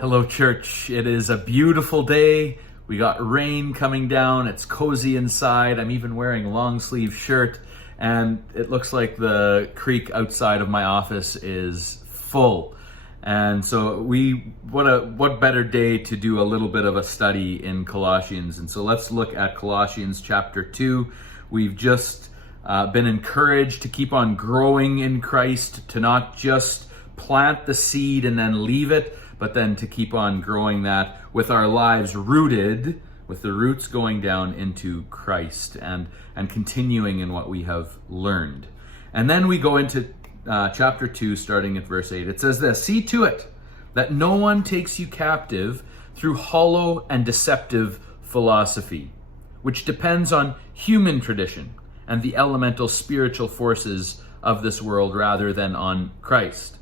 Hello, church. It is a beautiful day. We got rain coming down. It's cozy inside. I'm even wearing a long sleeve shirt, and it looks like the creek outside of my office is full. And so what better day to do a little bit of a study in Colossians. And so let's look at Colossians chapter 2. We've just been encouraged to keep on growing in Christ, to not just plant the seed and then leave it, but then to keep on growing that with our lives rooted, with the roots going down into Christ and continuing in what we have learned. And then we go into chapter 2, starting at verse 8. It says this: "See to it that no one takes you captive through hollow and deceptive philosophy, which depends on human tradition and the elemental spiritual forces of this world rather than on Christ.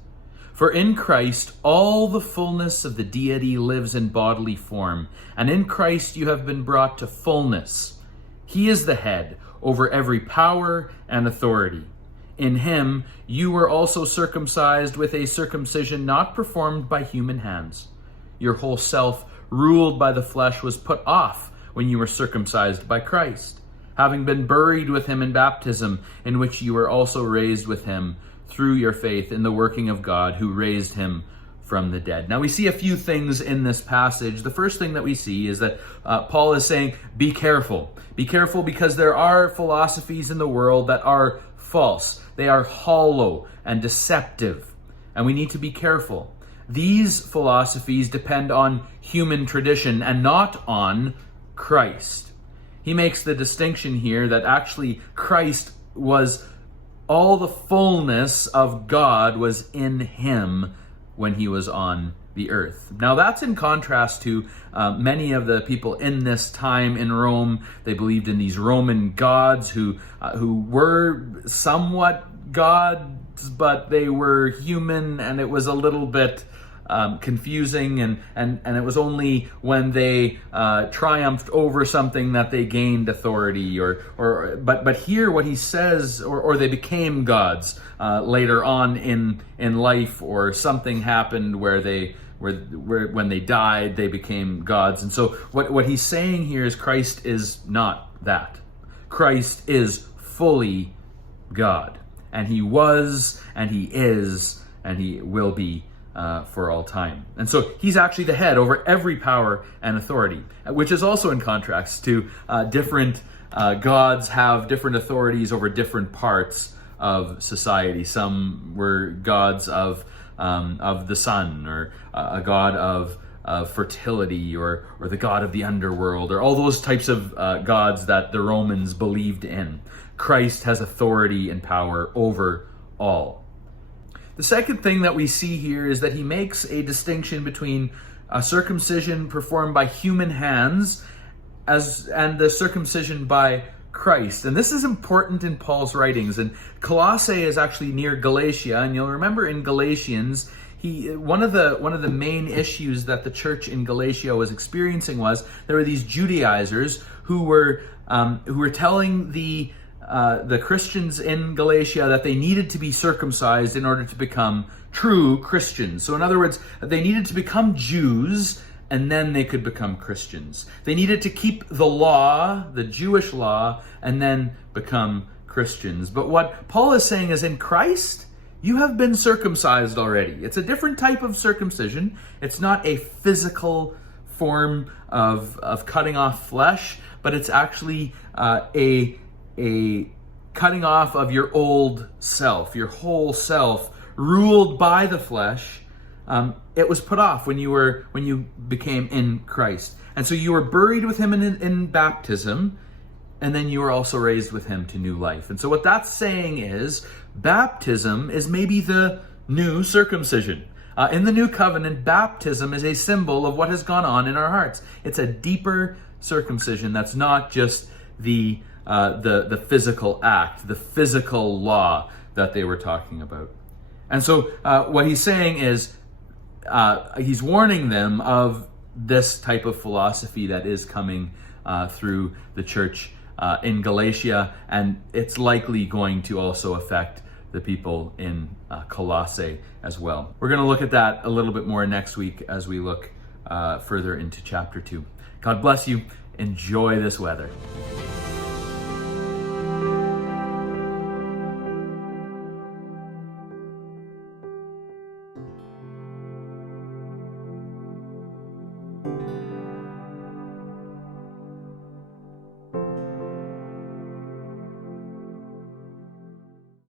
For in Christ all the fullness of the deity lives in bodily form, and in Christ you have been brought to fullness. He is the head over every power and authority. In him you were also circumcised with a circumcision not performed by human hands. Your whole self, ruled by the flesh, was put off when you were circumcised by Christ, having been buried with him in baptism, in which you were also raised with him through your faith in the working of God who raised him from the dead." Now we see a few things in this passage. The first thing that we see is that Paul is saying, be careful. Be careful because there are philosophies in the world that are false. They are hollow and deceptive, and we need to be careful. These philosophies depend on human tradition and not on Christ. He makes the distinction here that actually Christ was all the fullness of God was in him when he was on the earth. Now that's in contrast to many of the people in this time in Rome. They believed in these Roman gods who were somewhat gods, but they were human, and it was a little bit confusing, and it was only when they triumphed over something that they gained authority, but here what he says, or they became gods later on in life, or something happened where when they died they became gods. And so what he's saying here is Christ is not that. Christ is fully God, and he was, and he is, and he will be for all time. And so he's actually the head over every power and authority, which is also in contrast to different gods have different authorities over different parts of society. Some were gods of the sun, or a god of fertility, or the god of the underworld, or all those types of gods that the Romans believed in. Christ has authority and power over all. The second thing that we see here is that he makes a distinction between a circumcision performed by human hands and the circumcision by Christ. And this is important in Paul's writings. And Colossae is actually near Galatia, and you'll remember in Galatians, one of the main issues that the church in Galatia was experiencing was there were these Judaizers who were telling the Christians in Galatia that they needed to be circumcised in order to become true Christians. So in other words, they needed to become Jews, and then they could become Christians. They needed to keep the law, the Jewish law, and then become Christians. But what Paul is saying is, in Christ, you have been circumcised already. It's a different type of circumcision. It's not a physical form of cutting off flesh, but it's actually a cutting off of your old self, your whole self, ruled by the flesh. It was put off when you became in Christ. And so you were buried with him in baptism, and then you were also raised with him to new life. And so what that's saying is, baptism is maybe the new circumcision. In the new covenant, baptism is a symbol of what has gone on in our hearts. It's a deeper circumcision that's not just the physical act, the physical law that they were talking about. And so what he's saying is, he's warning them of this type of philosophy that is coming through the church in Galatia, and it's likely going to also affect the people in Colossae as well. We're going to look at that a little bit more next week as we look further into chapter 2. God bless you. Enjoy this weather.